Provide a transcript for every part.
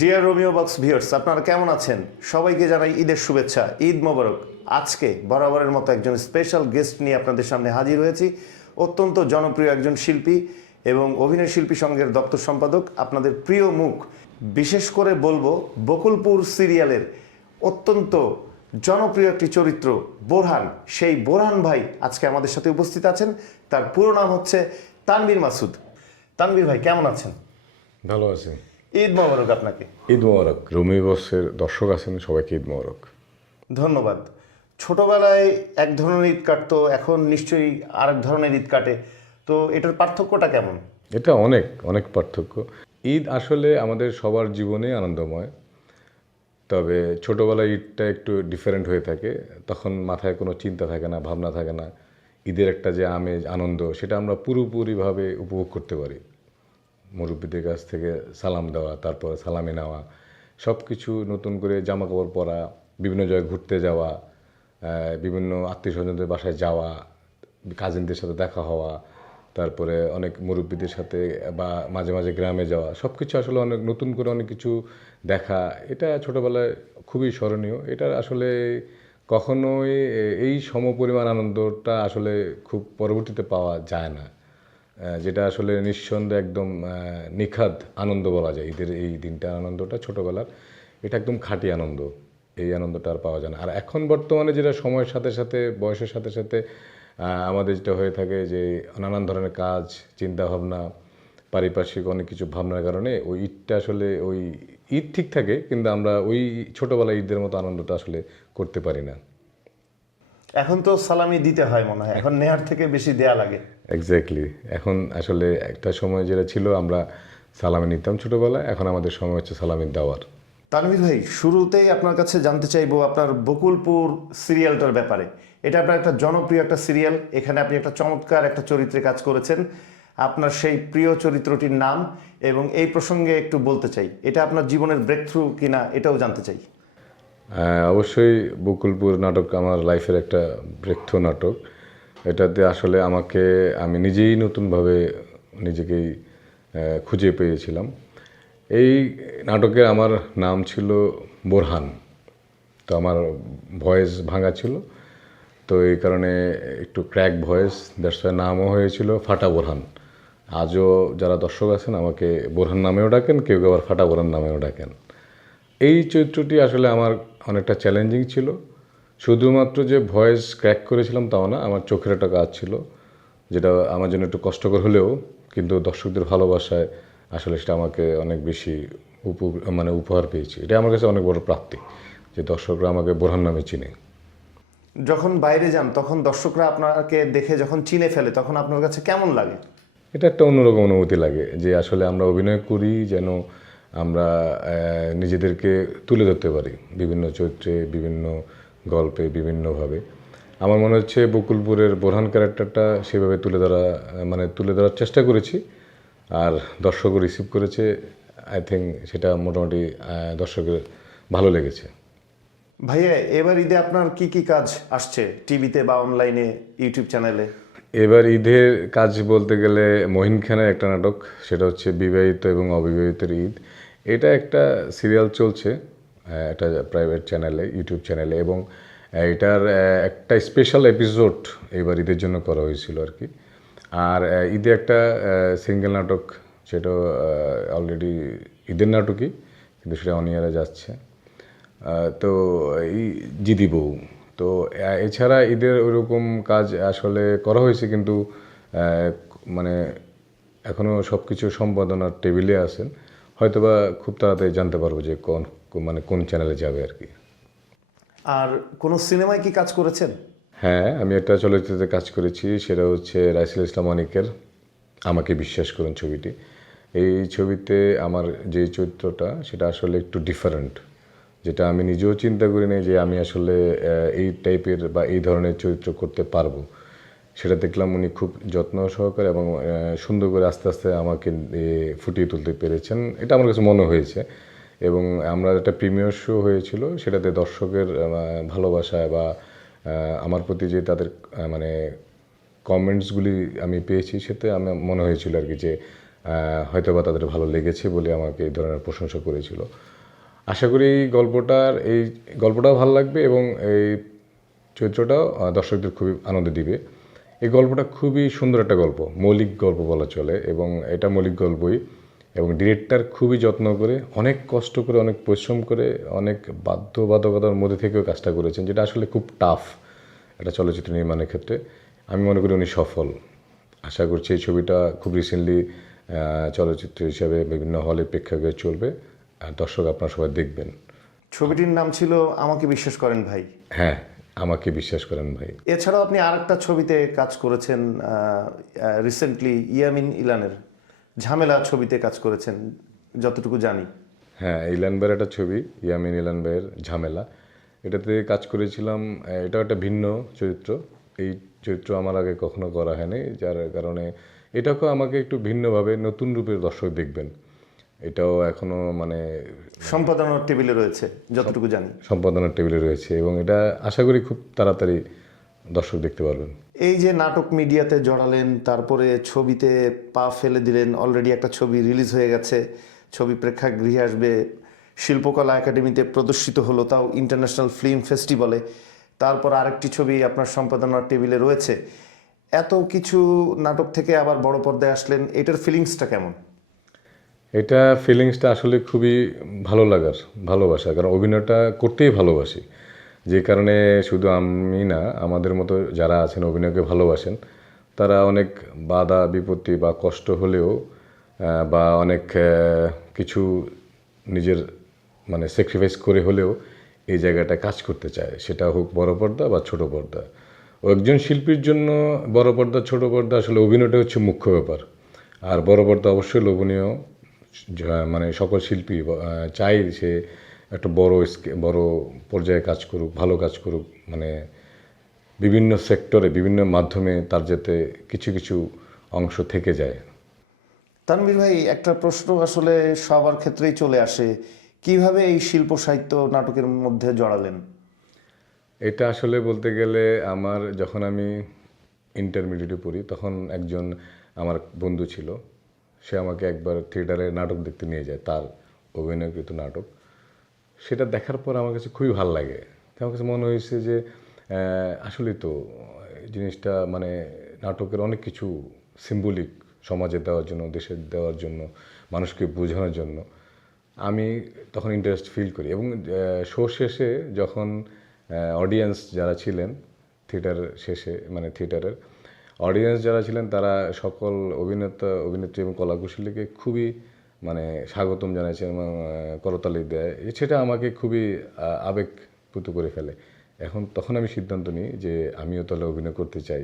Deer Romeo box viewers, আপনারা কেমন আছেন? সবাইকে জানাই ঈদের শুভেচ্ছা, ঈদ মোবারক। আজকে বরাবরের মতো একজন স্পেশাল গেস্ট নিয়ে আপনাদের সামনে হাজির হয়েছি। অত্যন্ত জনপ্রিয় একজন শিল্পী এবং অভিনয় শিল্পী সংঘের দপ্তর সম্পাদক, আপনাদের প্রিয় মুখ। বিশেষ করে বলবো বকুলপুর সিরিয়ালের অত্যন্ত জনপ্রিয় একটি চরিত্র বোরহান। সেই বোরহান ভাই আজকে আমাদের সাথে উপস্থিত আছেন। তার পুরো নাম হচ্ছে তানভীর মাসুদ। তানভীর ভাই কেমন আছেন? ভালো আছি। ঈদ মোবারক আপনাকে। ঈদ মোবারক। রোমিও বক্সের দর্শক আছেন, সবাইকে ঈদ মোবারক। ধন্যবাদ। ছোটবেলায় এক ধরনের ঈদ কাটতো, এখন নিশ্চয়ই আরেক ধরনের ঈদ কাটে, তো এটার পার্থক্যটা কেমন? এটা অনেক অনেক পার্থক্য। ঈদ আসলে আমাদের সবার জীবনে আনন্দময়, তবে ছোটোবেলায় ঈদটা একটু ডিফারেন্ট হয়ে থাকে। তখন মাথায় কোনো চিন্তা থাকে না, ভাবনা থাকে না। ঈদের একটা যে আমেজ, আনন্দ, সেটা আমরা পুরোপুরিভাবে উপভোগ করতে পারি। মুরব্বীদের কাছ থেকে সালাম দেওয়া, তারপর সালামি নেওয়া, সব কিছু নতুন করে জামা কাপড় পরা, বিভিন্ন জায়গায় ঘুরতে যাওয়া, বিভিন্ন আত্মীয় স্বজনদের বাসায় যাওয়া, কাজিনদের সাথে দেখা হওয়া, তারপরে অনেক মুরব্বীদের সাথে বা মাঝে মাঝে গ্রামে যাওয়া, সব কিছু আসলে অনেক নতুন করে অনেক কিছু দেখা। এটা ছোটোবেলায় খুবই স্মরণীয়। এটা আসলে কখনোই এই সমপরিমাণ আনন্দটা আসলে খুব পরবর্তীতে পাওয়া যায় না। যেটা আসলে নিঃসন্দেহে একদম নিখাদ আনন্দ বলা যায়। ঈদের এই দিনটার আনন্দটা ছোটোবেলার, এটা একদম খাঁটি আনন্দ। এই আনন্দটা আর পাওয়া যায় না। আর এখন বর্তমানে যেটা সময়ের সাথে সাথে, বয়সের সাথে সাথে আমাদের যেটা হয়ে থাকে যে নানান ধরনের কাজ, চিন্তাভাবনা, পারিপার্শ্বিক অনেক কিছু ভাবনার কারণে ওই ঈদটা আসলে ওই ঈদ ঠিক থাকে, কিন্তু আমরা ওই ছোটোবেলায় ঈদের মতো আনন্দটা আসলে করতে পারি না। এখন তো সালামি দিতে হয় মনে হয়, এখন নেয়ার থেকে বেশি দেয়া লাগে। এক্স্যাক্টলি। এখন আসলে একটা সময় যেটা ছিল আমরা সালামি নিতাম ছোটোবেলায়, এখন আমাদের সময় হচ্ছে সালামি দেওয়ার। তানভীর ভাই, শুরুতেই আপনার কাছে জানতে চাইবো আপনার বকুলপুর সিরিয়ালটার ব্যাপারে। এটা আপনার একটা জনপ্রিয় একটা সিরিয়াল, এখানে আপনি একটা চমৎকার একটা চরিত্রে কাজ করেছেন। আপনার সেই প্রিয় চরিত্রটির নাম এবং এই প্রসঙ্গে একটু বলতে চাই, এটা আপনার জীবনের ব্রেক থ্রু কিনা এটাও জানতে চাই। অবশ্যই বকুলপুর নাটক আমার লাইফের একটা ব্রেকথ্রু নাটক। এটাতে আসলে আমি নিজেই নতুনভাবে নিজেকেই খুঁজে পেয়েছিলাম। এই নাটকে আমার নাম ছিল বোরহান। তো আমার ভয়েস ভাঙা ছিল, তো এই কারণে একটু ক্র্যাক ভয়েস, দ্যাটস ওয়াই নামও হয়েছিল ফাটা বোরহান। আজও যারা দর্শক আছেন আমাকে বোরহান নামেও ডাকেন, কেউ কেউ আবার ফাটা বোরহান নামেও ডাকেন। এই চরিত্রটি আসলে আমার অনেকটা চ্যালেঞ্জিং ছিল। শুধুমাত্র যে ভয়েস ক্র্যাক করেছিলাম তাও না, আমার চোখের একটা কাজ ছিল, যেটা আমার জন্য একটু কষ্টকর হলেও কিন্তু দর্শকদের ভালোবাসায় আসলে সেটা আমাকে অনেক বেশি উপহার পেয়েছি। এটা আমার কাছে অনেক বড় প্রাপ্তি যে দর্শকরা আমাকে বোরহান নামে চিনে। যখন বাইরে যান তখন দর্শকরা আপনাকে দেখে যখন চিনে ফেলে তখন আপনার কাছে কেমন লাগে? এটা একটা অন্যরকম অনুভূতি লাগে যে আসলে আমরা অভিনয় করি যেন আমরা নিজেদেরকে তুলে ধরতে পারি বিভিন্ন চরিত্রে, বিভিন্ন গল্পে, বিভিন্নভাবে। আমার মনে হচ্ছে বকুলপুরের বোরহান ক্যারেক্টারটা সেভাবে তুলে ধরার চেষ্টা করেছি, আর দর্শকও রিসিভ করেছে। আই থিঙ্ক সেটা মোটামুটি দর্শকের ভালো লেগেছে। ভাইয়া, এবার ঈদে আপনার কি কি কাজ আসছে টিভিতে বা অনলাইনে, ইউটিউব চ্যানেলে? এবার ঈদের কাজ বলতে গেলে মহিন খানের একটা নাটক, সেটা হচ্ছে বিবাহিত এবং অবিবাহিতের ঈদ। এটা একটা সিরিয়াল চলছে একটা প্রাইভেট চ্যানেলে, ইউটিউব চ্যানেলে, এবং এটার একটা স্পেশাল এপিসোড এবার ঈদের জন্য করা হয়েছিল আর কি। আর ঈদে একটা সিঙ্গেল নাটক, সেটা অলরেডি ঈদের নাটকই, কিন্তু সেটা অন ইয়ারে যাচ্ছে। তো এই জিদি বউ। তো এছাড়া ঈদের ওইরকম কাজ আসলে করা হয়েছে, কিন্তু মানে এখনও সব কিছু সম্পাদনার টেবিলে আছেন। হয়তোবা খুব তাড়াতাড়ি জানতে পারবো যে কোন চ্যানেলে যাবে আর কি। আর কোনো সিনেমায় কি কাজ করেছেন? হ্যাঁ, আমি একটা চলচ্চিত্রে কাজ করেছি, সেটা হচ্ছে রাইসুল ইসলাম অনিকের আমাকে বিশ্বাস করুন ছবিটি। এই ছবিতে আমার যে চরিত্রটা সেটা আসলে একটু ডিফারেন্ট, যেটা আমি নিজেও চিন্তা করি না যে আমি আসলে এই টাইপের বা এই ধরনের চরিত্র করতে পারবো। সেটা দেখলাম উনি খুব যত্ন সহকারে এবং সুন্দর করে আস্তে আস্তে আমাকে ফুটিয়ে তুলতে পেরেছেন, এটা আমার কাছে মনে হয়েছে। এবং আমরা একটা প্রিমিয়ার শো হয়েছিল, সেটাতে দর্শকের ভালোবাসা বা আমার প্রতি যে তাদের কমেন্টসগুলি আমি পেয়েছি, সেতে আমার মনে হয়েছিল আর কি যে হয়তোবা তাদের ভালো লেগেছে বলে আমাকে এই ধরনের প্রশংসা করেছিল। আশা করি এই গল্পটাও ভালো লাগবে এবং এই চরিত্রটাও দর্শকদের খুবই আনন্দ দিবে। এই গল্পটা খুবই সুন্দর একটা গল্প, মৌলিক গল্প বলা চলে, এবং এটা মৌলিক গল্পই। এবং ডিরেক্টর খুবই যত্ন করে, অনেক কষ্ট করে, অনেক পরিশ্রম করে, অনেক বাধ্যবাধকতার মধ্যে থেকেও কাজটা করেছেন, যেটা আসলে খুব টাফ একটা চলচ্চিত্র নির্মাণের ক্ষেত্রে। আমি মনে করি উনি সফল। আশা করছি এই ছবিটা খুব রিসেন্টলি চলচ্চিত্র হিসাবে বিভিন্ন হলে প্রেক্ষাগৃহে চলবে, আর দর্শক আপনারা সবাই দেখবেন। ছবিটির নাম ছিল আমাকে বিশ্বাস করেন ভাই। হ্যাঁ, আমাকে বিশ্বাস করেন ভাই। এছাড়াও আপনি আরেকটা ছবিতে কাজ করেছেন রিসেন্টলি, ইয়ামিন ইলানের ঝামেলা ছবিতে কাজ করেছেন যতটুকু জানি। হ্যাঁ, ইলান ভাইয়ের একটা ছবি, ইয়ামিন ইলান ভাইয়ের ঝামেলা, এটাতে কাজ করেছিলাম। এটাও একটা ভিন্ন চরিত্র। এই চরিত্র আমার আগে কখনো করা হয়নি, যার কারণে এটাকেও আমাকে একটু ভিন্নভাবে নতুন রূপের দর্শক দেখবেন। এটাও এখনও মানে সম্পাদনার টেবিলে রয়েছে যতটুকু জানি। সম্পাদনার টেবিলে রয়েছে, এবং এটা আশা করি খুব তাড়াতাড়ি দর্শক দেখতে পারবেন। এই যে নাটক মিডিয়াতে জড়ালেন, তারপরে ছবিতে পা ফেলে দিলেন, অলরেডি একটা ছবি রিলিজ হয়ে গেছে, ছবি প্রেক্ষাগৃহে আসবে, শিল্পকলা একাডেমিতে প্রদর্শিত হলো, তাও ইন্টারন্যাশনাল ফিল্ম ফেস্টিভ্যালে। তারপর আরেকটি ছবি আপনার সম্পাদনার টেবিলে রয়েছে। এত কিছু নাটক থেকে আবার বড় পর্দায় আসলেন, এটার ফিলিংসটা কেমন? এটা ফিলিংসটা আসলে খুবই ভালো লাগার, ভালোবাসা, কারণ অভিনয়টা করতেই ভালোবাসি। যে কারণে শুধু আমি না, আমাদের মতো যারা আছেন অভিনয়কে ভালোবাসেন, তারা অনেক বাধা বিপত্তি বা কষ্ট হলেও বা অনেক কিছু নিজের মানে স্যাক্রিফাইস করে হলেও এই জায়গাটা কাজ করতে চায়, সেটা হোক বড় পর্দা বা ছোট পর্দা। ও একজন শিল্পীর জন্য বড় পর্দা ছোট পর্দা আসলে অভিনয়টা হচ্ছে মুখ্য ব্যাপার। আর বড় পর্দা অবশ্যই লোভনীয়, মানে সকল শিল্পী চাই সে একটা বড় পর্যায়ে কাজ করুক, ভালো কাজ করুক, মানে বিভিন্ন সেক্টরে বিভিন্ন মাধ্যমে তার যাতে কিছু কিছু অংশ থেকে যায়। তানভীর ভাই, একটা প্রশ্ন আসলে সবার ক্ষেত্রেই চলে আসে, কিভাবে এই শিল্প সাহিত্য নাটকের মধ্যে জড়ালেন? এটা আসলে বলতে গেলে আমার যখন আমি ইন্টারমিডিয়েটে পড়ি, তখন একজন আমার বন্ধু ছিল, সে আমাকে একবার থিয়েটারে নাটক দেখতে নিয়ে যায়, তার অভিনয়কৃত নাটক। সেটা দেখার পর আমার কাছে খুবই ভালো লাগে। আমার কাছে মনে হয়েছে যে আসলেই তো জিনিসটা মানে নাটকের অনেক কিছু সিম্বলিক, সমাজে দেওয়ার জন্য, দেশে দেওয়ার জন্য, মানুষকে বোঝানোর জন্য। আমি তখন ইন্টারেস্ট ফিল করি, এবং শো শেষে যখন অডিয়েন্স যারা ছিলেন থিয়েটার শেষে, মানে থিয়েটারের অডিয়েন্স যারা ছিলেন, তারা সকল অভিনেত্রী এবং কলাকুশলীকে খুবই মানে স্বাগতম জানাইছে এবং করতালি দেয়। সেটা আমাকে খুবই আবেগপ্রুত করে ফেলে। তখন আমি সিদ্ধান্ত নিই যে আমিও তাহলে অভিনয় করতে চাই,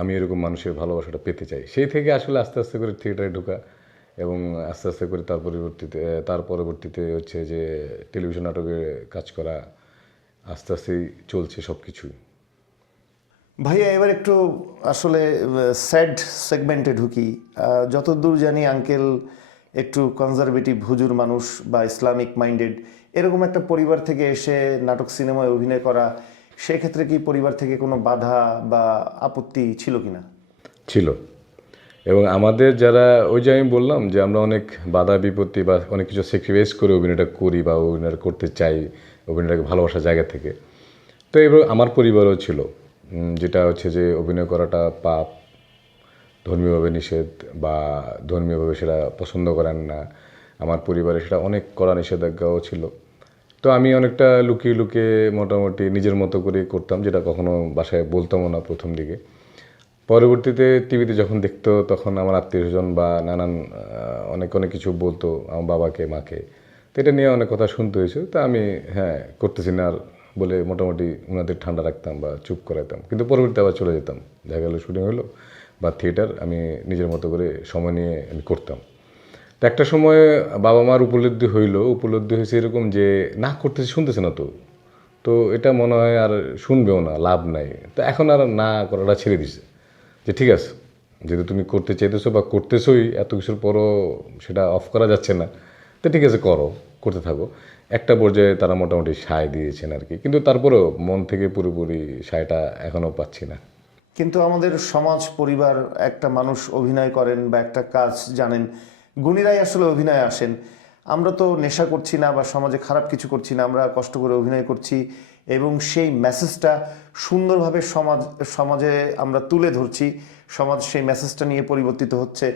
আমি এরকম মানুষের ভালোবাসাটা পেতে চাই। সেই থেকে আসলে আস্তে আস্তে করে থিয়েটারে ঢোকা, এবং আস্তে আস্তে করে তার পরবর্তীতে হচ্ছে যে টেলিভিশন নাটকে কাজ করা, আস্তে আস্তেই চলছে সব কিছুই। ভাইয়া, এবার একটু আসলে স্যাড সেগমেন্টে ঢুকি। যতদূর জানি আঙ্কেল একটু কনজারভেটিভ হুজুর মানুষ বা ইসলামিক মাইন্ডেড, এরকম একটা পরিবার থেকে এসে নাটক সিনেমায় অভিনয় করা, সেক্ষেত্রে কি পরিবার থেকে কোনো বাধা বা আপত্তি ছিল কিনা? ছিল, এবং আমাদের যারা, ওই যে আমি বললাম যে আমরা অনেক বাধা বিপত্তি বা অনেক কিছু স্যাক্রিফাইস করে অভিনয়টা করি বা অভিনয় করতে চাই, অভিনয়টাকে ভালোবাসার জায়গা থেকে। তো এবার আমার পরিবারও ছিল, যেটা হচ্ছে যে অভিনয় করাটা পাপ, ধর্মীয়ভাবে নিষেধ, বা ধর্মীয়ভাবে সেটা পছন্দ করেন না। আমার পরিবারে সেটা অনেক কড়া নিষেধাজ্ঞাও ছিল। তো আমি অনেকটা লুকিয়ে লুকিয়ে মোটামুটি নিজের মতো করে করতাম, যেটা কখনো বাসায় বলতামও না প্রথম দিকে। পরবর্তীতে টিভিতে যখন দেখতো, তখন আমার আত্মীয়স্বজন বা নানান অনেক কিছু বলতো আমার বাবাকে, মাকে। তো এটা নিয়ে অনেক কথা শুনতে হয়েছে। তো আমি করতেছি না আর বলে মোটামুটি ওনাদের ঠান্ডা রাখতাম বা চুপ করাইতাম, কিন্তু পরবর্তীতে আবার চলে যেতাম। দেখা গেলো শুটিং হলো বা থিয়েটার, আমি নিজের মতো করে সময় নিয়ে আমি করতাম। তো একটা সময় বাবা মার উপলব্ধি হয়েছে এরকম যে না করতেছে, শুনতেছে না, তো এটা মনে হয় আর শুনবেও না, লাভ নাই। তো এখন আর না করাটা ছেড়ে দিছে, যে ঠিক আছে, যেহেতু তুমি করতে চাইতেছো বা করতেছোই, এত কিছুর পরও সেটা অফ করা যাচ্ছে না, তো ঠিক আছে, করতে থাকো। একটা পর্যায়ে তারা মোটামুটি সায় দিয়েছেন আর কি, কিন্তু তারপরেও মন থেকে পুরোপুরি সায়টা এখনও পাচ্ছি না। কিন্তু আমাদের সমাজ পরিবার, একটা মানুষ অভিনয় করেন বা একটা কাজ জানেন, গুণীরাই আসলে অভিনয়ে আসেন। আমরা তো নেশা করছি না বা সমাজে খারাপ কিছু করছি না, আমরা কষ্ট করে অভিনয় করছি এবং সেই মেসেজটা সুন্দরভাবে সমাজে আমরা তুলে ধরছি। সমাজ সেই মেসেজটা নিয়ে পরিবর্তিত হচ্ছে।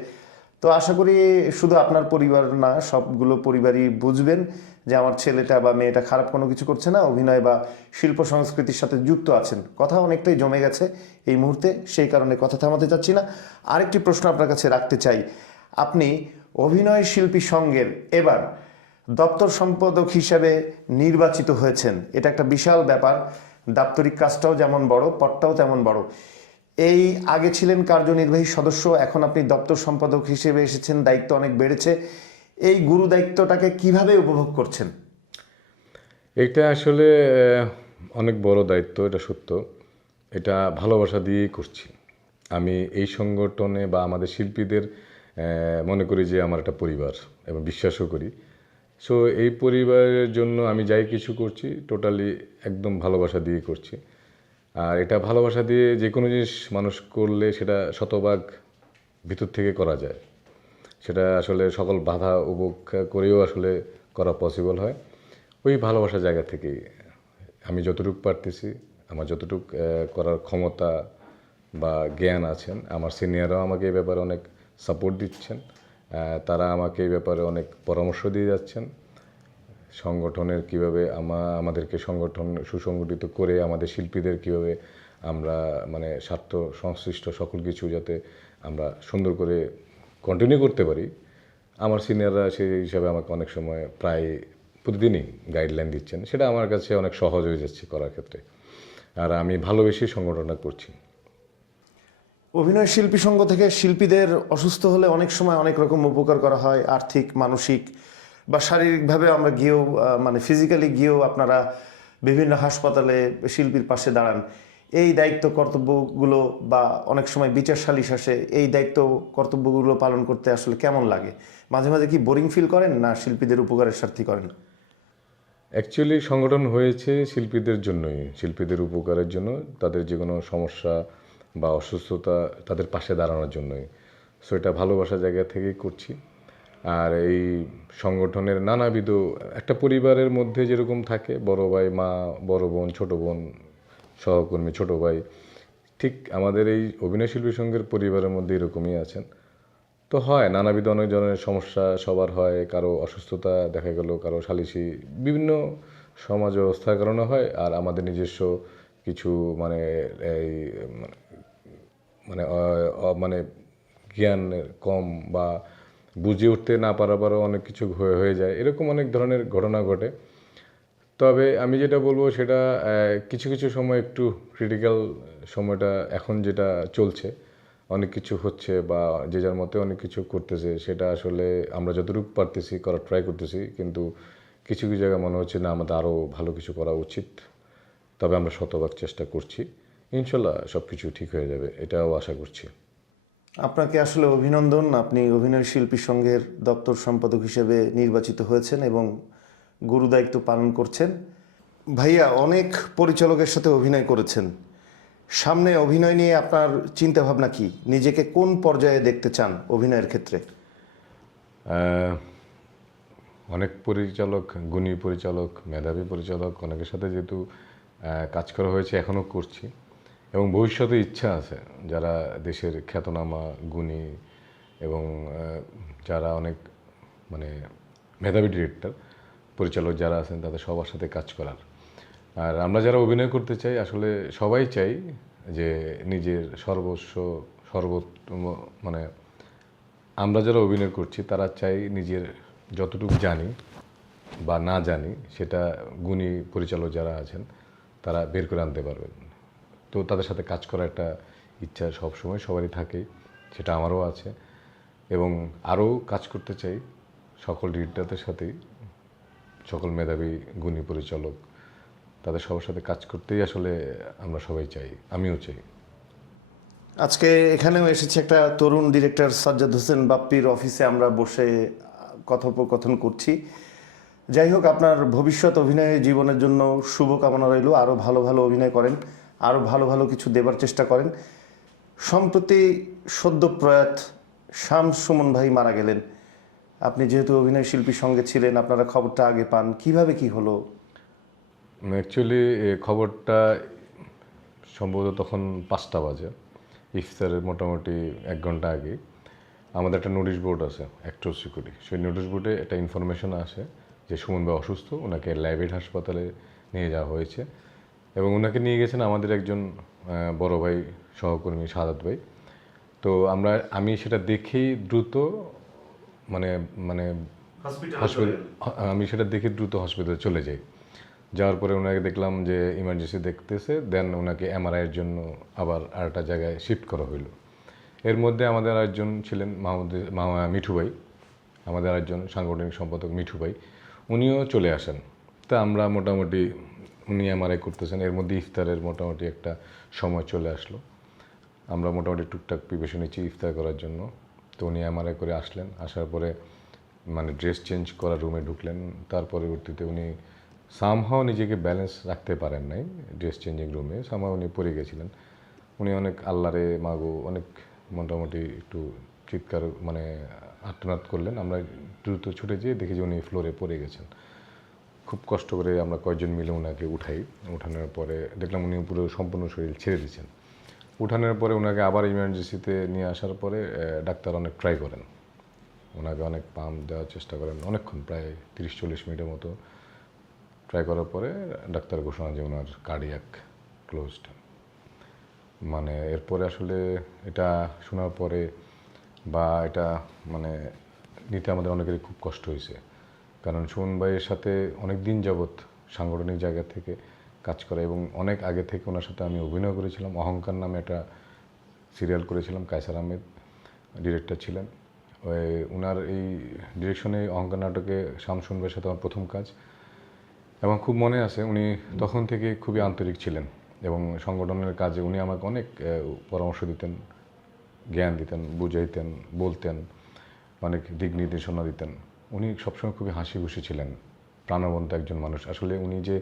তো আশা করি শুধু আপনার পরিবার না, সবগুলো পরিবারই বুঝবেন যে আমার ছেলেটা বা মেয়েটা খারাপ কোনো কিছু করছে না, অভিনয় বা শিল্প সংস্কৃতির সাথে যুক্ত আছেন। কথা অনেকটাই জমে গেছে এই মুহূর্তে, সেই কারণে কথা থামাতে চাচ্ছি না। আরেকটি প্রশ্ন আপনার কাছে রাখতে চাই। আপনি অভিনয় শিল্পী সংঘের এবার দপ্তর সম্পাদক হিসেবে নির্বাচিত হয়েছেন। এটা একটা বিশাল ব্যাপার। দাপ্তরিক কাজটাও যেমন বড়, পদটাও তেমন বড়। এই আগে ছিলেন কার্যনির্বাহী সদস্য, এখন আপনি দপ্তর সম্পাদক হিসেবে এসেছেন, দায়িত্ব অনেক বেড়েছে। এই গুরু দায়িত্বটাকে কিভাবে উপভোগ করছেন? এটা আসলে অনেক বড় দায়িত্ব, এটা সত্য। এটা ভালোবাসা দিয়েই করছি। আমি এই সংগঠনে বা আমাদের শিল্পীদের মনে করি যে আমার একটা পরিবার এবং বিশ্বাসও করি। সো এই পরিবারের জন্য আমি যাই কিছু করছি টোটালি একদম ভালোবাসা দিয়ে করছি। আর এটা ভালোবাসা দিয়ে যে কোনো জিনিস মানুষ করলে সেটা শতভাগ ভিতর থেকে করা যায়। সেটা আসলে সকল বাধা উপেক্ষা করেও আসলে করা পসিবল হয়। ওই ভালোবাসার জায়গা থেকেই আমি যতটুকু পারতেছি, আমার যতটুকু করার ক্ষমতা বা জ্ঞান আছেন, আমার সিনিয়ররাও আমাকে এই ব্যাপারে অনেক সাপোর্ট দিচ্ছেন। তারা আমাকে এই ব্যাপারে অনেক পরামর্শ দিয়ে যাচ্ছেন। সংগঠনের কীভাবে আমাদেরকে সুসংগঠিত করে আমাদের শিল্পীদের কীভাবে আমরা মানে স্বার্থ সংশ্লিষ্ট সকল কিছু যাতে আমরা সুন্দর করে কন্টিনিউ করতে পারি। আমার সিনিয়ররা সেই হিসাবে আমাকে অনেক সময় প্রায় প্রতিদিনই গাইডলাইন দিচ্ছেন। সেটা আমার কাছে অনেক সহজ হয়ে যাচ্ছে করার ক্ষেত্রে। আর আমি ভালোবেসে সংগঠনটা করছি। অভিনয় শিল্পী সংঘ থেকে শিল্পীদের অসুস্থ হলে অনেক সময় অনেক রকম উপকার করা হয়, আর্থিক, মানসিক বা শারীরিকভাবে আমরা গিয়েও মানে ফিজিক্যালি গিয়েও আপনারা বিভিন্ন হাসপাতালে শিল্পীর পাশে দাঁড়ান। এই দায়িত্ব কর্তব্যগুলো বা অনেক সময় বিচার সালিশ আসে, এই দায়িত্ব কর্তব্যগুলো পালন করতে আসলে কেমন লাগে? মাঝে মাঝে কি বোরিং ফিল করেন, না শিল্পীদের উপকারের স্বার্থে করেন? অ্যাকচুয়ালি সংগঠন হয়েছে শিল্পীদের জন্যই, শিল্পীদের উপকারের জন্য, তাদের যে কোনো সমস্যা বা অসুস্থতা তাদের পাশে দাঁড়ানোর জন্যই। সো এটা ভালোবাসার জায়গা থেকেই করছি। আর এই সংগঠনের নানাবিধ একটা পরিবারের মধ্যে যেরকম থাকে বড় ভাই, মা, বড় বোন, ছোট বোন, সহকর্মী, ছোট ভাই, ঠিক আমাদের এই অভিনয় শিল্পী সংঘের পরিবারের মধ্যে এরকমই আছেন। তো হয় নানাবিধ অনেক ধরনের সমস্যা সবার হয়, কারো অসুস্থতা দেখা গেল, কারো সালিসি বিভিন্ন সমাজ ব্যবস্থার কারণে হয়। আর আমাদের নিজস্ব কিছু মানে এই মানে মানে জ্ঞান কম বা বুঝে উঠতে না পারাবারও অনেক কিছু হয়ে যায়, এরকম অনেক ধরনের ঘটনা ঘটে। তবে আমি যেটা বলবো সেটা কিছু কিছু সময় একটু ক্রিটিক্যাল সময়টা এখন যেটা চলছে, অনেক কিছু হচ্ছে বা যে যার মতে অনেক কিছু করতেছে, সেটা আসলে আমরা যতটুকু পারতেছি করার ট্রাই করতেছি। কিন্তু কিছু কিছু জায়গায় মনে হচ্ছে না আমাদের আরও ভালো কিছু করা উচিত। তবে আমরা শতভাগ চেষ্টা করছি, ইনশাল্লাহ সব কিছু ঠিক হয়ে যাবে, এটাও আশা করছি। আপনাকে আসলে অভিনন্দন। আপনি অভিনয় শিল্পী সংঘের দপ্তর সম্পাদক হিসেবে নির্বাচিত হয়েছেন এবং গুরু দায়িত্ব পালন করছেন। ভাইয়া, অনেক পরিচালকের সাথে অভিনয় করেছেন। সামনে অভিনয় নিয়ে আপনার চিন্তা ভাবনা কি? নিজেকে কোন পর্যায়ে দেখতে চান অভিনয়ের ক্ষেত্রে? অনেক পরিচালক, গুণী পরিচালক, মেধাবী পরিচালক, অনেকের সাথে যেহেতু কাজ করা হয়েছে, এখনও করছি এবং ভবিষ্যতে ইচ্ছা আছে যারা দেশের খ্যাতনামা, গুণী এবং যারা অনেক মানে মেধাবী ডিরেক্টর, পরিচালক যারা আছেন তাদের সবার সাথে কাজ করার। আর আমরা যারা অভিনয় করতে চাই আসলে সবাই চাই যে নিজের সর্বোত্তম মানে আমরা যারা অভিনয় করছি তারা চাই নিজের যতটুকু জানি বা না জানি সেটা গুণী পরিচালক যারা আছেন তারা বের করে আনতে পারবেন। তো তাদের সাথে কাজ করার একটা ইচ্ছা সবসময় সবারই থাকে, সেটা আমারও আছে। এবং আরও কাজ করতে চাই সকল ডিরেক্টরদের সাথেই, সকল মেধাবী গুণী পরিচালক, তাদের সবার সাথে কাজ করতেই আসলে আমরা সবাই চাই, আমিও চাই। আজকে এখানেও এসেছে একটা তরুণ ডিরেক্টর সাজ্জাদ হোসেন বাপ্পির অফিসে আমরা বসে কথোপকথন করছি। যাই হোক, আপনার ভবিষ্যৎ অভিনয় জীবনের জন্য শুভকামনা রইল। আরও ভালো ভালো অভিনয় করেন, আরও ভালো ভালো কিছু দেবার চেষ্টা করেন। সম্প্রতি সদ্যপ্রয়াত শামস সুমন ভাই মারা গেলেন। আপনি যেহেতু অভিনয় শিল্পীর সঙ্গে ছিলেন, আপনারা খবরটা আগে পান, কিভাবে কি হলো? অ্যাকচুয়ালি খবরটা সম্ভবত তখন 5টা বাজে, ইফতারের মোটামুটি 1 ঘন্টা আগে আমাদের একটা নোটিশ বোর্ড আছে অ্যাক্টর সিকিউরিটি, সেই নোটিশ বোর্ডে একটা ইনফরমেশন আসে যে সুমন ভাই অসুস্থ, ওনাকে লাইভেট হাসপাতালে নিয়ে যাওয়া হয়েছে এবং ওনাকে নিয়ে গেছেন আমাদের একজন বড় ভাই, সহকর্মী সাদাত ভাই। তো আমি সেটা দেখেই দ্রুত মানে মানে আমি সেটা দেখে দ্রুত হসপিটালে চলে যাই। যাওয়ার পরে ওনাকে দেখলাম যে ইমার্জেন্সি দেখতেছে, দেন ওনাকে এমআরআইয়ের জন্য আবার আরেকটা জায়গায় শিফট করা হইলো। এর মধ্যে আমাদের আরেকজন ছিলেন মিঠু ভাই, আমাদের আরেকজন সাংগঠনিক সম্পাদক মিঠু ভাই, উনিও চলে আসেন। তা আমরা মোটামুটি উনি এমআরআই করতেছেন, এর মধ্যে ইফতারের মোটামুটি একটা সময় চলে আসলো। আমরা মোটামুটি টুকটাক প্রিপারেশন নিচ্ছি ইফতার করার জন্য। তো উনি এমআরআই করে আসলেন, আসার পরে মানে ড্রেস চেঞ্জ করা রুমে ঢুকলেন। তার পরবর্তীতে উনি সামহাও নিজেকে ব্যালেন্স রাখতে পারেন নাই ড্রেস চেঞ্জিং রুমে, সামহাও উনি পড়ে গেছিলেন। উনি অনেক আল্লাহরে মাগো অনেক মোটামুটি একটু চিৎকার মানে আর্তনাদ করলেন। আমরা দ্রুত ছুটে যেয়ে দেখি যে উনি ফ্লোরে পড়ে গেছেন। খুব কষ্ট করে আমরা কয়েকজন মিলে ওনাকে উঠানোর পরে দেখলাম উনি পুরো সম্পূর্ণ শরীর ছেড়ে দিচ্ছেন। উঠানোর পরে ওনাকে আবার ইমার্জেন্সিতে নিয়ে আসার পরে ডাক্তার অনেক ট্রাই করেন, ওনাকে অনেক পাম্প দেওয়ার চেষ্টা করেন অনেকক্ষণ, প্রায় 30-40 মিনিটের মতো ট্রাই করার পরে ডাক্তার ঘোষণা যে ওনার কার্ডিয়াক ক্লোজড। মানে এরপরে আসলে এটা শোনার পরে বা এটা মানে নিতে আমাদের অনেকেরই খুব কষ্ট হয়েছে, কারণ সুমন ভাইয়ের সাথে অনেক দিন যাবৎ সাংগঠনিক জায়গা থেকে কাজ করা এবং অনেক আগে থেকে ওনার সাথে আমি অভিনয় করেছিলাম। অহংকার নামে একটা সিরিয়াল করেছিলাম, কায়সার আহমেদ ডিরেক্টর ছিলেন। ওনার এই ডিরেকশনে অহংকার নাটকে শামসুন ভাইয়ের সাথে আমার প্রথম কাজ এবং খুব মনে আছে উনি তখন থেকে খুবই আন্তরিক ছিলেন এবং সংগঠনের কাজে উনি আমাকে অনেক পরামর্শ দিতেন, জ্ঞান দিতেন, বুঝাইতেন, বলতেন, অনেক দিক নির্দেশনা দিতেন। উনি সবসময় খুবই হাসি খুশি ছিলেন, প্রাণবন্ত একজন মানুষ। আসলে উনি যে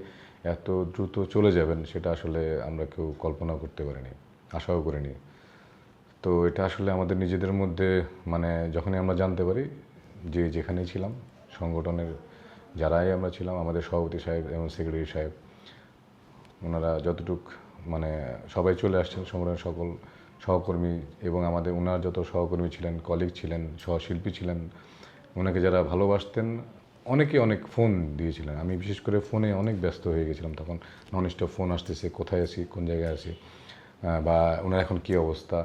এত দ্রুত চলে যাবেন সেটা আসলে আমরা কেউ কল্পনা করতে পারিনি, আশাও করিনি। তো এটা আসলে আমাদের নিজেদের মধ্যে মানে যখনই আমরা জানতে পারি, যে যেখানেই ছিলাম সংগঠনের যারাই আমরা ছিলাম, আমাদের সভাপতি সাহেব এবং সেক্রেটারি সাহেব, ওনারা যতটুক মানে সবাই চলে আসছেন, সংগঠনের সকল সহকর্মী এবং আমাদের ওনার যত সহকর্মী ছিলেন, কলিগ ছিলেন, সহশিল্পী ছিলেন, ওনাকে যারা ভালোবাসতেন অনেকে অনেক ফোন দিয়েছিলেন। আমি বিশেষ করে ফোনে অনেক ব্যস্ত হয়ে গেছিলাম তখন, নন স্টপ ফোন আসতেছে, কোথায় আছি, কোন জায়গায় আছি, বা ওনার এখন কী অবস্থা।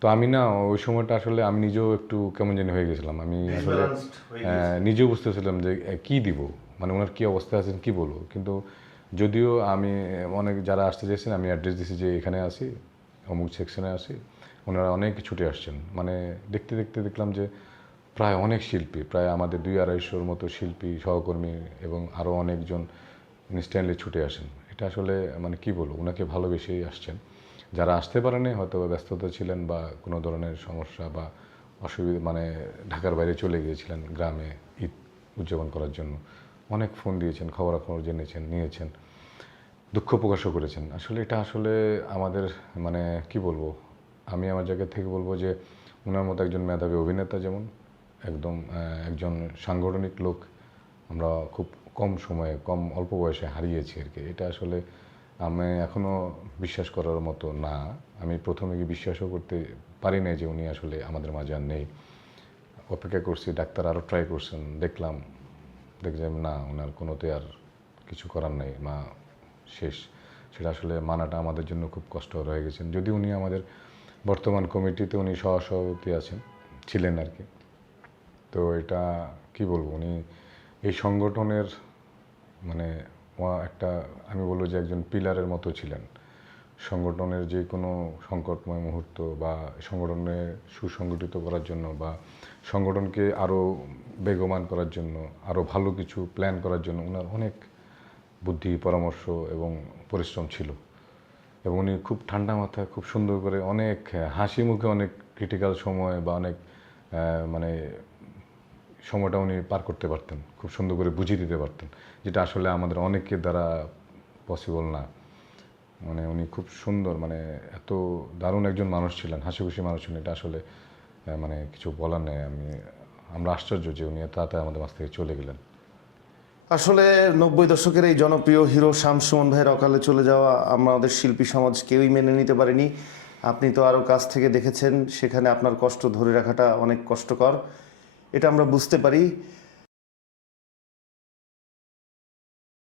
তো আমি না ওই সময়টা আসলে আমি নিজেও একটু কেমন জানি হয়ে গেছিলাম। আমি আসলে নিজেও বুঝতেছিলাম যে কী দিব, মানে ওনার কী অবস্থা আছেন কী বলবো। কিন্তু যদিও আমি অনেক যারা আসতে চাইছেন আমি অ্যাড্রেস দিয়েছি যে এখানে আসি, অমুক সেকশনে আসি, ওনারা অনেক ছুটে আসছেন। মানে দেখতে দেখতে দেখলাম যে প্রায় অনেক শিল্পী, প্রায় আমাদের 200-250 মতো শিল্পী সহকর্মী এবং আরও অনেকজন ইনস্ট্যান্টলি ছুটে আসেন। এটা আসলে মানে কী বলবো, ওনাকে ভালোবেসেই আসছেন। যারা আসতে পারেনি হয়তো ব্যস্ততা ছিলেন বা কোনো ধরনের সমস্যা বা অসুবিধা, মানে ঢাকার বাইরে চলে গিয়েছিলেন গ্রামে ঈদ উদযাপন করার জন্য, অনেক ফোন দিয়েছেন, খবরাখবর জেনেছেন, নিয়েছেন, দুঃখ প্রকাশও করেছেন। আসলে এটা আসলে আমাদের মানে কি বলবো, আমি আমার জায়গা থেকে বলবো যে ওনার মতো একজন মেধাবী অভিনেতা যেমন একদম একজন সাংগঠনিক লোক আমরা খুব কম সময়ে অল্প বয়সে হারিয়েছি আর কি। এটা আসলে আমি এখনও বিশ্বাস করার মতো না। আমি প্রথমে কি বিশ্বাসও করতে পারি না যে উনি আসলে আমাদের মাঝে আর নেই। অপেক্ষা করছি, ডাক্তার আরও ট্রাই করছেন, দেখলাম না ওনার কোনোতে আর কিছু করার নেই, মা শেষ। সেটা আসলে মানাটা আমাদের জন্য খুব কষ্ট রয়ে গেছেন। যদি উনি আমাদের বর্তমান কমিটিতে উনি সহসভাপতি ছিলেন আর কি। তো এটা কি বলবো, উনি এই সংগঠনের মানে একটা আমি বলবো যে একজন পিলারের মতো ছিলেন। সংগঠনের যে কোনো সংকটময় মুহূর্ত বা সংগঠনে সুসংগঠিত করার জন্য বা সংগঠনকে আরও বেগবান করার জন্য, আরও ভালো কিছু প্ল্যান করার জন্য ওনার অনেক বুদ্ধি, পরামর্শ এবং পরিশ্রম ছিল। এবং উনি খুব ঠান্ডা মাথায় খুব সুন্দর করে অনেক হাসি মুখে অনেক ক্রিটিক্যাল সময় বা অনেক মানে সময়টা উনি পার করতে পারতেন, খুব সুন্দর করে বুঝিয়ে দিতে পারতেন, যেটা আসলে আমাদের অনেকের দ্বারা পসিবল না। মানে উনি খুব সুন্দর, মানে এত দারুণ একজন মানুষ ছিলেন, হাসি খুশি মানুষ ছিলেন, এটা আসলে মানে কিছু বলার নেই। আমরা আশ্চর্য যে উনি এত তাড়াতাড়ি আমাদের মাছ থেকে চলে গেলেন। আসলে 90 দশকের এই জনপ্রিয় হিরো শামসুমন ভাইয়ের অকালে চলে যাওয়া আমাদের শিল্পী সমাজ কেউই মেনে নিতে পারেনি। আপনি তো আরও কাছ থেকে দেখেছেন, সেখানে আপনার কষ্ট ধরে রাখাটা অনেক কষ্টকর, এটা আমরা বুঝতে পারি।